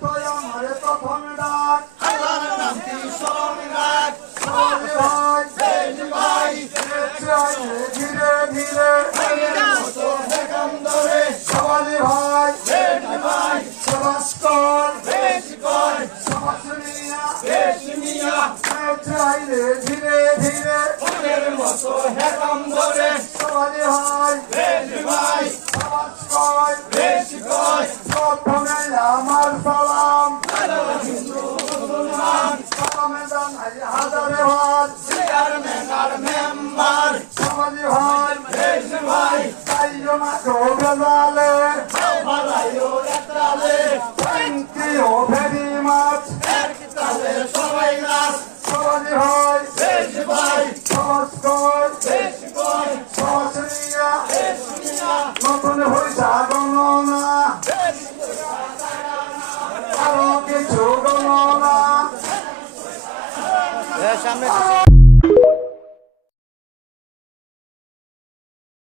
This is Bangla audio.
তোই আমারে প্রথম ডাক আল্লাহর নাম কি স্মরণ রাখ সবাই ভাই বেশি ভাই চাইলে ধীরে ধীরে মতো হেকাম ধরে সবাই ভাই বেশি ভাই সবাস কর বেশি কর সবাস নিয়া বেশি মিয়া চাইলে ধীরে ধীরে মনের মতো হেকাম ধরে সবাই ভাই বেশি ভাই সবাস কর বেশি কর প্রথমে আমার সালাম হিন্দু মুসলমান সালামে জানাই হাজারে ভাই চেয়ারম্যান আর মেম্বার সবাই ভাই বেশি ভাই তাইও না তো গেজালে ভালাইও একতালে থ্যাংক ইউ ভেরি মাচ একতালে সবাই নাচ সবাই ভাই বেশি ভাই সবাস কর বেশি কর সবাস নিয়া বেশি মিয়া নতুন পয়সা গণনা আরো কিছু গণনা সামনে